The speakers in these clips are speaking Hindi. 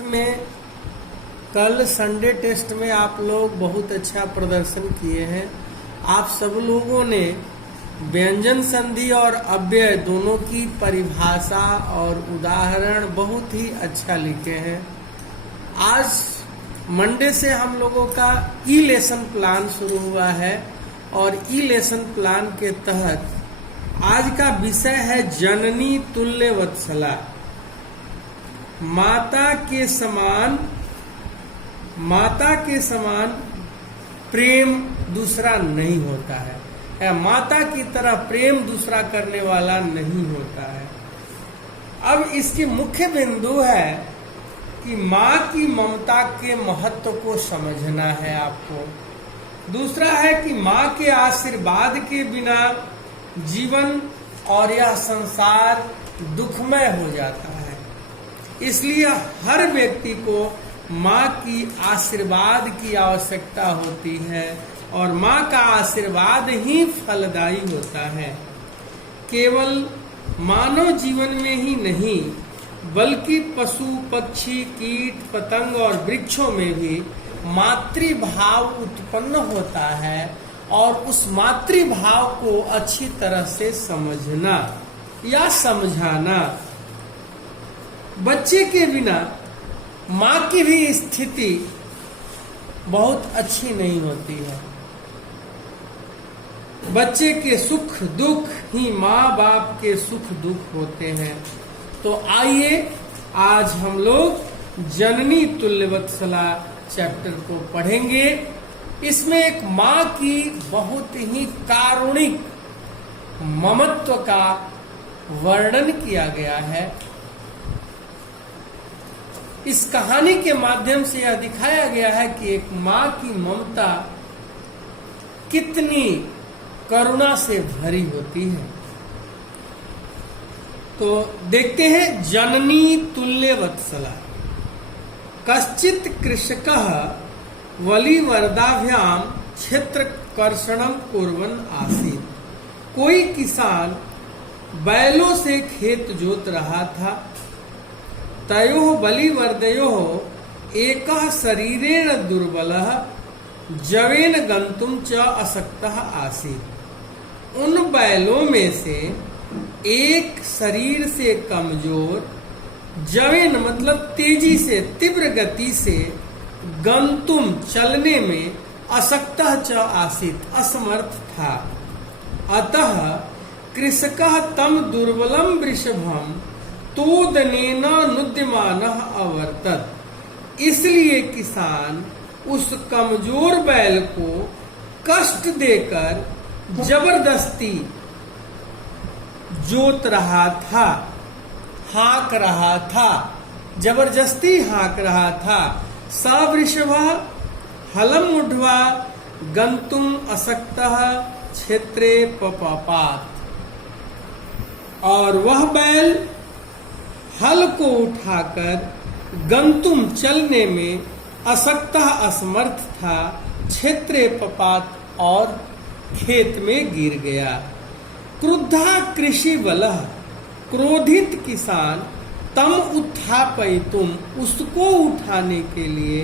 में कल संडे टेस्ट में आप लोग बहुत अच्छा प्रदर्शन किए हैं। आप सब लोगों ने व्यंजन संधि और अव्यय दोनों की परिभाषा और उदाहरण बहुत ही अच्छा लिखे हैं। आज मंडे से हम लोगों का ई लेसन प्लान शुरू हुआ है और ई लेसन प्लान के तहत आज का विषय है जननी तुल्य वत्सला। माता के समान प्रेम दूसरा नहीं होता है, या माता की तरह प्रेम दूसरा करने वाला नहीं होता है। अब इसकी मुख्य बिंदु है कि माँ की ममता के महत्व को समझना है आपको। दूसरा है कि माँ के आशीर्वाद के बिना जीवन और यह संसार दुखमय हो जाता है। इसलिए हर व्यक्ति को माँ की आशीर्वाद की आवश्यकता होती है और माँ का आशीर्वाद ही फलदायी होता है। केवल मानव जीवन में ही नहीं बल्कि पशु पक्षी कीट पतंग और वृक्षों में भी मातृभाव उत्पन्न होता है और उस मातृभाव को अच्छी तरह से समझना या समझाना। बच्चे के बिना माँ की भी स्थिति बहुत अच्छी नहीं होती है। बच्चे के सुख दुख ही माँ बाप के सुख दुख होते हैं। तो आइए आज हम लोग जननी तुल्यवत्सला चैप्टर को पढ़ेंगे। इसमें एक माँ की बहुत ही कारुणिक ममत्व का वर्णन किया गया है। इस कहानी के माध्यम से यह दिखाया गया है कि एक माँ की ममता कितनी करुणा से भरी होती है। तो देखते हैं जननी तुल्य वत्सला। कश्चित कृषकः वलिवर्दाभ्याम क्षेत्र कर्षणम कुर्वन् आसीत्। कोई किसान बैलों से खेत जोत रहा था। तयोः बलिवर्दयोः एकः शरीरेण दुर्बलः जवेन गन्तुं च अशक्तः आसीत्। उन बैलों में से एक शरीर से कमजोर, जवेन मतलब तेजी से तीव्र गति से, गंतुम चलने में, अशक्तः च आसीत् असमर्थ था। अतः कृषकः तम दुर्बलम वृषभम तोदनेन नुद्यमानः अवर्तत। इसलिए किसान उस कमजोर बैल को कष्ट देकर जबरदस्ती जोत रहा था, हाँक रहा था, जबरदस्ती हाँक रहा था। स वृषभः हलम ऊढ्वा गंतुम अशक्तः क्षेत्रे पपापात। और वह बैल हल को उठाकर गंतुम चलने में अशक्तः असमर्थ था, क्षेत्रे पपात और खेत में गिर गया। क्रुद्धा कृषि बलः, क्रोधित किसान, तम उत्थापयितुम, उसको उठाने के लिए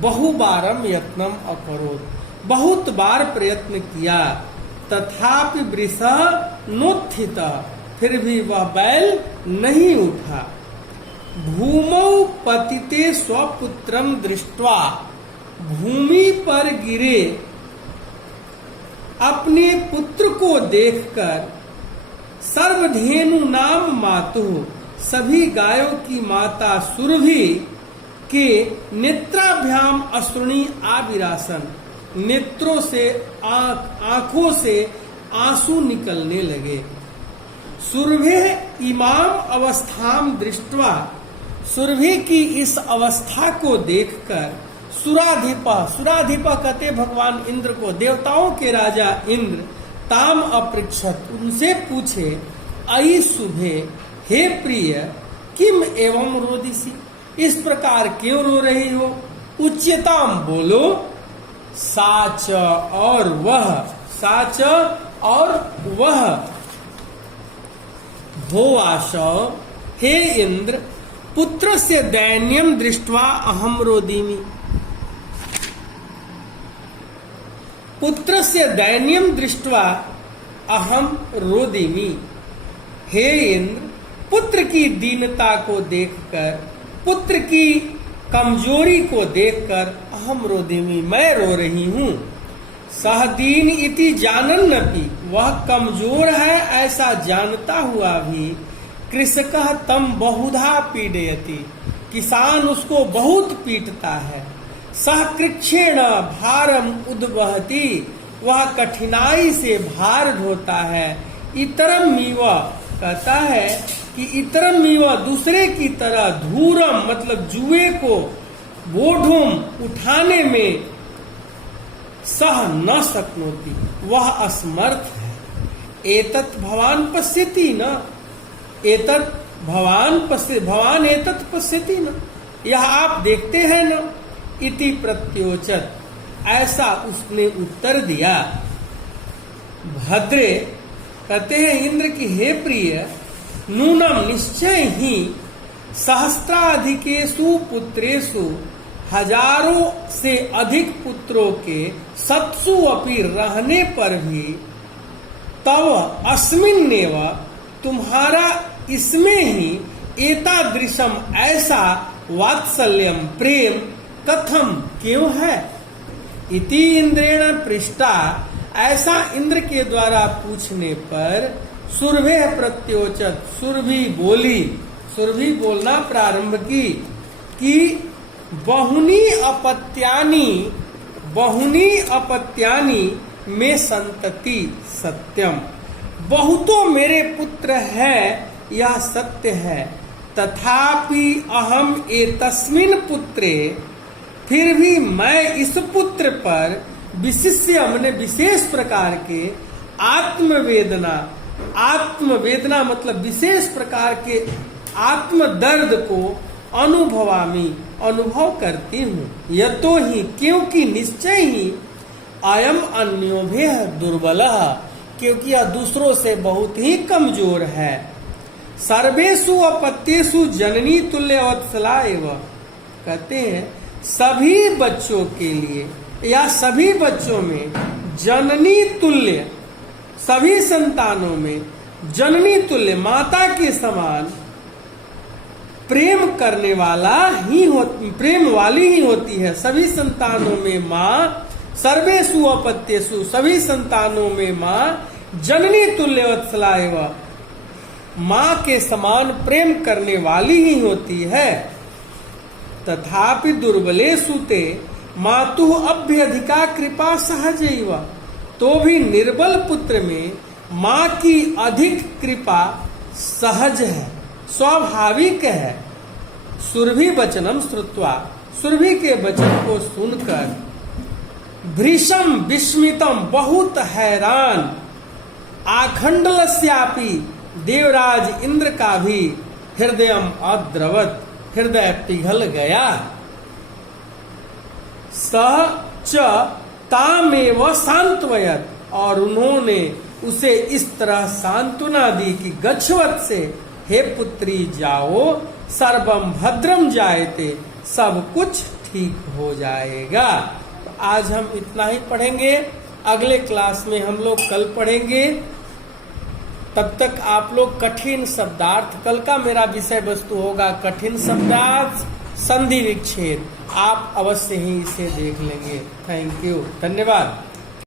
बहुबारम यत्नम अकरोत्, बहुत बार प्रयत्न किया। तथापि वृषः नोत्थितः, फिर भी वह बैल नहीं उठा। भूमौ पतिते स्वपुत्रम दृष्ट्वा, भूमि पर गिरे अपने पुत्र को देखकर, सर्वधेनु नाम मातुः, सभी गायों की माता सुरभि के नेत्राभ्याम अश्रुणी आविरासन, नेत्रों से आंखों से आंसू निकलने लगे। सुरभि इमाम अवस्थाम दृष्ट्वा, सुरभि की इस अवस्था को देखकर, सुराधिपा कहते भगवान इंद्र को, देवताओं के राजा इंद्र, ताम अपृक्षत, उनसे पूछे, अयि शुभे, हे प्रिय, किम एवं रोदिसी, इस प्रकार क्यों रो रही हो? उच्यताम, बोलो। साच और वह, साच और वह, भोवाश, हे इंद्र, पुत्रस्य दैन्यम दृष्ट्वा अहम रोदिमि। पुत्रस्य दैन्यम दृष्ट्वा अहम रोदिमि। हे इंद्र, पुत्र की दीनता को देखकर, पुत्र की कमजोरी को देखकर अहम रोदिमि, मैं रो रही हूं। सह दीन इति जानन्नपि, वह कमजोर है ऐसा जानता हुआ भी, कृषकः तम बहुधा पीडयति, किसान उसको बहुत पीटता है। सह कृच्छेण भारम उद्वहति, वह कठिनाई से भार ढोता है। इतरम मीव, कहता है कि इतरम मीव, दूसरे की तरह, धूरम मतलब जुए को, बोढ़ुम उठाने में, सह न शक्नोति, वह असमर्थ है। एतत् भवान पश्यति न, एतत् भवान एतत् पश्यति न, यह आप देखते हैं न। इति प्रत्योचत, ऐसा उसने उत्तर दिया। भद्रे, कहते हैं इंद्र की हे प्रिय, नूनम निश्चय ही सहस्त्राधिकेषु पुत्रेषु, हजारों से अधिक पुत्रों के सत्सु अपि रहने पर भी, तव अस्मिन्नेव, तुम्हारा इसमें ही, एतादृशम ऐसा, वात्सल्यम प्रेम, कथम क्यों है। इति इंद्रेण पृष्ठा, ऐसा इंद्र के द्वारा पूछने पर, सुरभि प्रत्योचत, सुरभि बोली, सुरभि बोलना प्रारंभ की कि बहुनी अपत्यानि में संतति सत्यम, बहुतों मेरे पुत्र हैं यह सत्य है। तथापि अहम एतस्मिन् पुत्रे, फिर भी मैं इस पुत्र पर विशिष्य, मैंने विशेष प्रकार के आत्मवेदना मतलब विशेष प्रकार के आत्म दर्द को अनुभव करती हूँ। यतो ही, क्योंकि निश्चय ही, अयम अन्योभ्य दुर्बलः, क्योंकि यह दूसरों से बहुत ही कमजोर है। सर्वेषु अपत्येषु जननी तुल्य वत्सला एव, कहते हैं सभी बच्चों के लिए या सभी बच्चों में जननी तुल्य, सभी संतानों में जननी तुल्य, माता के समान प्रेम करने वाला ही प्रेम वाली ही होती है। सभी संतानों में माँ, सर्वेषु अपत्येषु, सभी संतानों में माँ, जननी तुल्य वत्सला एव, माँ के समान प्रेम करने वाली ही होती है। तथापि दुर्बलेषु ते मातुः अभ्यधिका कृपा सहजैव, तो भी निर्बल पुत्र में माँ की अधिक कृपा सहज है, स्वाभाविक है। सुरभि वचनम श्रुत्वा, सुरभि के वचन को सुनकर, भृशम विस्मितम, बहुत हैरान, आखंडलस्यापि, देवराज इंद्र का भी हृदयम अद्रवत, हृदय पिघल गया। सह च तामेव सांत्वयत, और उन्होंने उसे इस तरह सांत्वना दी कि गच्छवत से, हे पुत्री जाओ, सर्वम भद्रम जायते, सब कुछ ठीक हो जाएगा। तो आज हम इतना ही पढ़ेंगे, अगले क्लास में हम लोग कल पढ़ेंगे। तब तक आप लोग कठिन शब्दार्थ, कल का मेरा विषय वस्तु होगा कठिन शब्दार्थ, संधि विच्छेद, आप अवश्य ही इसे देख लेंगे। थैंक यू, धन्यवाद।